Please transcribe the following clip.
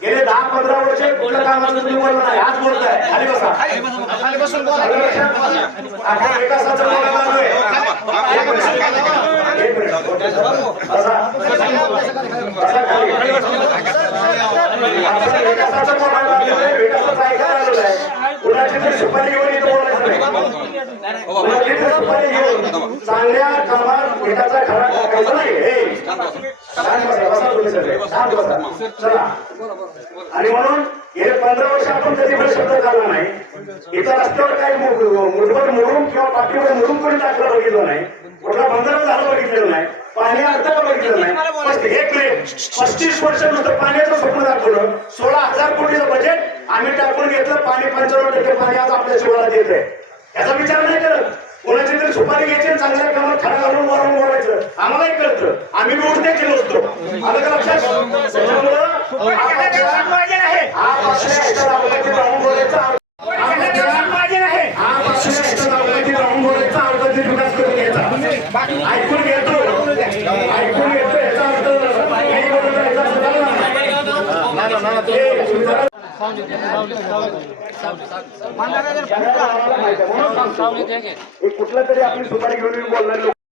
गेले दहा पंधरा वर्ष कुठलं कामाचं तुम्ही बोलला नाही आज बोलताय खाली बसा खाली बसून आपण बोलायला लागलोय. विकासाचं ऐकायला. कुणाची तरी घेऊन इथं बोलायचं नाही. कुणाची तरी सुपारी घेऊन चांगल्या कामात खरा नाही. हे. शांत बसा, बसा तुम्ही सगळे. शांत बसा. चला. आणि म्हणून गेले पंधरा वर्ष आपण कधी पण शब्द काढला नाही. इथं रस्त्यावर काही मुठभर मोडून किंवा पाठीवर मोडून कोणी टाकलं बघितलं नाही. कुठला बंदर झालं बघितलेलं नाही. पाणी आता बघितलं नाही. एक मिनिट पस्तीस वर्ष नुसतं पाण्याचं स्वप्न दाखवलं. सोळा हजार कोटीचं बजेट आम्ही टाकून घेतलं. पाणी पंचावन्न टक्के पाणी आज आपल्या शिवारात येत आहे याचा विचार नाही करत. कोणाची तरी सुपारी घ्यायची आणि चांगल्या कामात खडा घालून वरून बोलायचं आम्हालाही कळतं. आम्ही बी उठते केलो असतो आलं का लक्षात? हा हा हा ऐकून घेतो. ऐकून घेतो याचा अर्थ कुठलं तरी आपली सुपारी घेऊन बोलणारे लोक